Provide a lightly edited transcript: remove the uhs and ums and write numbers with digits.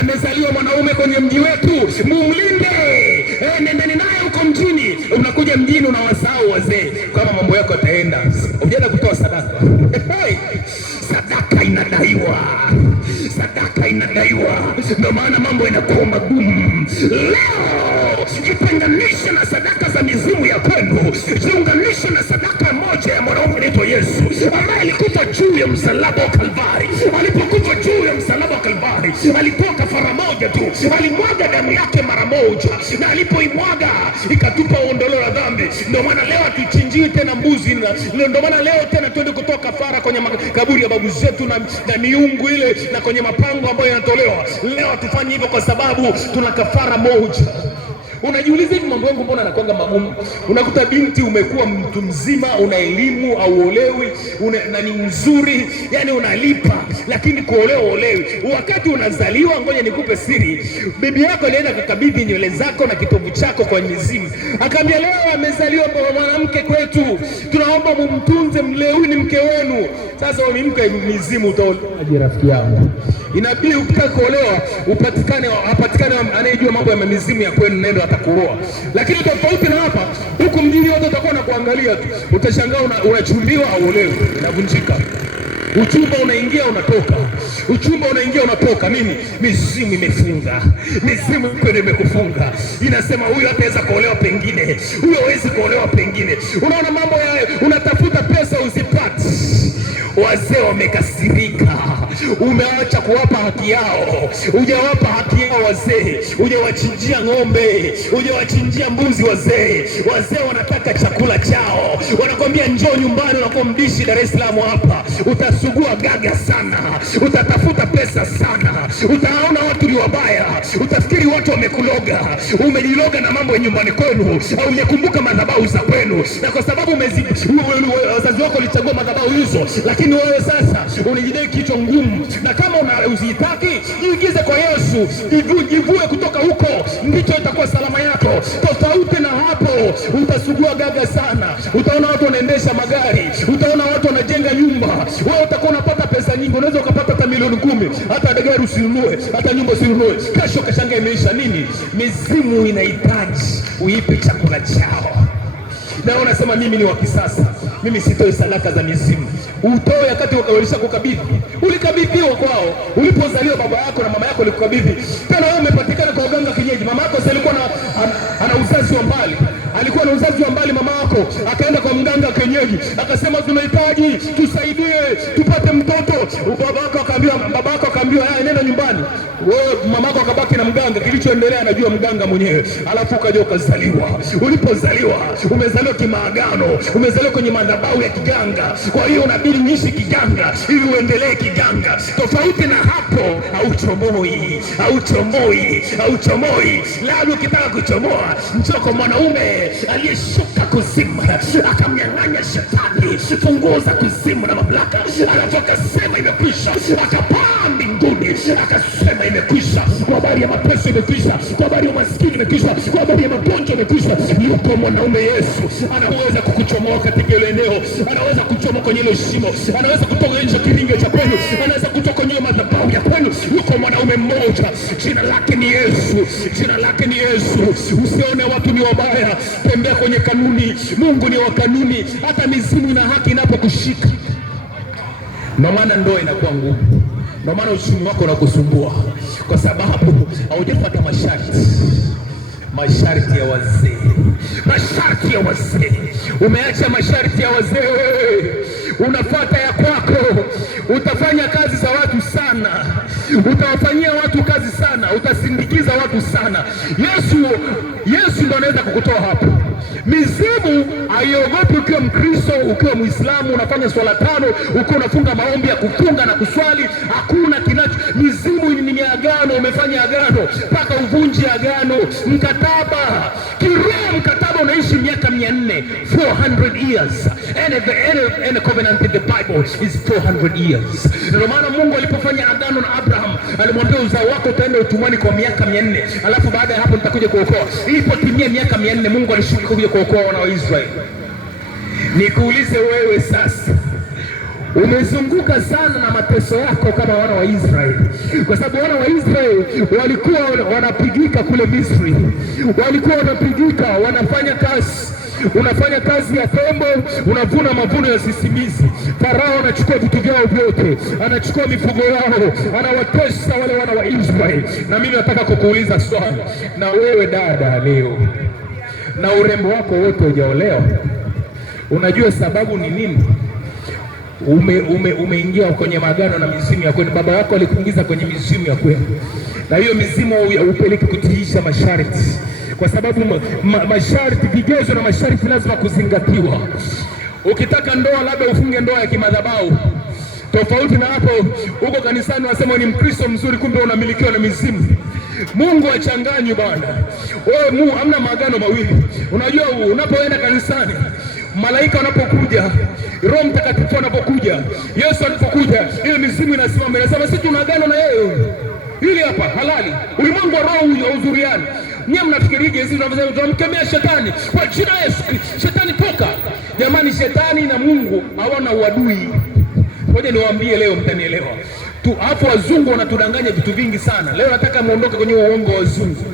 amezaliwa mwanaume kwenye mji wetu, mumlinde. Nendeni naye huko mjini. Unakuja mjini unawasahau wazee. Kama mambo yako yataenda, unaenda kutoa sadaka. Sadaka inadaiwa, sadaka inadaiwa, ndio maana mambo yanakuwa magumu. Leo jitenganishe na sadaka za mizimu ya kwenu, jiunganishe na sadaka moja ya mwanaume anaitwa Yesu, ambaye alikufa juu ya msalaba wa Kalvari. Alipokufa juu ya msalaba wa Kalvari, alitoa kafara moja tu, alimwaga damu yake mara moja, na alipoimwaga ikatupa ondoleo la dhambi. Ndio maana leo hatuchinjii tena mbuzi, ndio maana leo tena twende kutoa kafara kwenye kaburi ya babu zetu na miungu ile na kwenye mapango ambayo yanatolewa. Leo tufanye hivyo kwa sababu tuna kafara moja. Unajiuliza hivi mambo yangu mbona yanakuwa magumu? Unakuta binti umekuwa mtu mzima, una elimu au olewi, na ni mzuri, yani unalipa, lakini kuolewa olewi. Wakati unazaliwa, ngoja nikupe siri, bibi yako alienda kukabidhi nywele zako na kitovu chako kwa mizimu. Akaambia leo amezaliwa mwanamke kwetu, tunaomba mumtunze, mleo ni mke wenu. Sasa wewe mke mizimu utaolewaje rafiki yangu? Inabidi ukitaka kuolewa apatikane anayejua mambo ya mizimu ya kwenu, nenda atakuoa. Lakini tofauti na hapa, huku mjini watu watakuwa na kuangalia tu. Utashangaa unachumbiwa au olewi, inavunjika. Uchumba unaingia unatoka, uchumba unaingia unatoka. Nini? Mizimu imefunga, mizimu kwenu imekufunga. Inasema huyu hataweza kuolewa pengine, huyu hawezi kuolewa pengine. Unaona mambo ya unatafuta pesa usipati. Wazee wamekasirika, umeacha kuwapa haki yao, hujawapa haki yao wazee, hujawachinjia ng'ombe, hujawachinjia mbuzi wazee. Wazee wanataka chakula chao, wanakwambia njoo nyumbani, unakuwa mdishi Dar es Salaam hapa, utasugua gaga sana, utatafuta pesa sana, utaona watu ni wabaya, utafikiri watu wamekuloga, umejiloga na mambo ya nyumbani kwenu, au umekumbuka madhabahu za kwenu, na kwa sababu wazazi wako walichagua madhabahu hizo, lakini wewe sasa unijidai kichwa ngumu. Na kama uzitaki, jiingize kwa Yesu, jivue kutoka huko, ndicho itakuwa salama yako. Tofauti na hapo, utasugua gaga sana, utaona watu wanaendesha magari, utaona watu wanajenga nyumba, wewe utakuwa unapata pesa nyingi, unaweza ukapata hata milioni 10, hata gari usinunue, hata nyumba usinunue, kesho kashanga imeisha. Nini? Mizimu inahitaji uipe chakula chao. Na unasema mimi ni wa kisasa, mimi sitoi sadaka za mizimu. Utoe wakati walisha kukabidhi. Ulikabidhiwa kwao, ulipozaliwa baba yako na mama yako walikukabidhi. Tena wewe umepatikana kwa uganga kienyeji. Mama yako alikuwa ana uzazi wa mbali, alikuwa na uzazi wa mbali mama yako, akaenda kwa mganga kienyeji, akasema tunahitaji tusaidie tupate mtoto. Baba yako akaambiwa haya, nenda nyumbani. Wewe mama yako akabaki na mganga, kilichoendelea anajua mganga mwenyewe. Alafu ukaja ukazaliwa. Ulipozaliwa, umezaliwa kimaagano, umezaliwa kwenye madhabahu ya kiganga. Kwa hiyo unabidi niishi kiganga ili uendelee kiganga. Tofauti na hapo, hauchomoi. Labda ukitaka kuchomoa, mchoko mwanaume aliyeshuka kuzimu, akamnyang'anya shetani funguo za kuzimu na mamlaka, alafu akasema imekwisha, akapaa mbinguni, akasema imekwisha. Kwa habari ya mapesa imekwisha, kwa habari ya maskini imekwisha, kwa habari ya magonjwa imekwisha. Yuko mwanaume Yesu, anaweza kukuchomoa katika ile eneo, anaweza kuchomoa kwenye ile shimo, anaweza kutoka nje kiringo cha kwenu, anaweza kutoka kwenye madhabahu ya kwenu. Yuko mwanaume mmoja, jina lake ni Yesu, jina lake ni Yesu. Usione watu ni wabaya, tembea kwenye kanuni. Mungu ni wa kanuni, hata mizimu ina haki inapokushika. Ndio maana ndoa inakuwa ngumu, ndio maana uchumi wako unakusumbua, kwa sababu haujafuata masharti ya wazee. Masharti ya wazee, umeacha masharti ya wazee, unafuata ya kwako. Utafanya kazi za watu sana, utawafanyia watu kazi sana, utasindikiza watu sana. Yesu ndo anaweza kukutoa hapo. Mizimu haiogopi. Ukiwa Mkristo, ukiwa Muislamu, unafanya swala 5, ukiwa unafunga maombi ya kufunga na kuswali, hakuna kinacho. Mizimu ni agano, umefanya agano mpaka uvunji agano, mkataba kiroho. Mkataba unaishi miaka 400, 400 years, and the covenant in the Bible is 400 years. Ndio maana Mungu alipofanya agano na Abraham, alimwambia uzao wako utaenda utumwani kwa miaka 400, alafu baada ya hapo nitakuja kuokoa. Ilipotimia miaka 400, Mungu alishuka kuja kuokoa wana wa Israeli. Nikuulize wewe sasa, Umezunguka sana na mateso yako kama wana wa Israeli, kwa sababu wana wa Israeli walikuwa wanapigika kule Misri, walikuwa wanapigika, wanafanya kazi. Unafanya kazi ya tembo, unavuna mavuno ya sisimizi. Farao anachukua vitu vyao vyote, anachukua mifugo yao, anawatesa wale wana wa Israeli. Na mimi nataka kukuuliza swali, na wewe dada leo, na urembo wako wote hujaolewa, unajua sababu ni nini? Umeingia kwenye magano na mizimu ya kwenu. Baba yako alikuingiza kwenye mizimu ya kwenu, na hiyo mizimu upeleke kutiisha masharti, kwa sababu masharti, vigezo na masharti lazima kuzingatiwa. Ukitaka ndoa, labda ufunge ndoa ya kimadhabahu. Tofauti na hapo, uko kanisani unasema ni Mkristo mzuri, kumbe unamilikiwa na mizimu. Mungu achanganywe bwana. Wewe Mungu hamna maagano mawili. Unajua unapoenda kanisani, malaika wanapokuja, Roho Mtakatifu anapokuja, Yesu alipokuja, ile mizimu inasimama, inasema sisi tuna agano na yeye. Hili hapa halali. Ulimwengu wa roho uzuriani. Nyie mnafikirije hizi tunasema tunamkemea shetani kwa jina la Yesu? Shetani toka. Jamani, shetani na Mungu hawana uadui. Ngoja niwaambie leo, mtanielewa. Hapo wazungu wanatudanganya vitu vingi sana. Leo nataka muondoke kwenye uongo wa wazungu.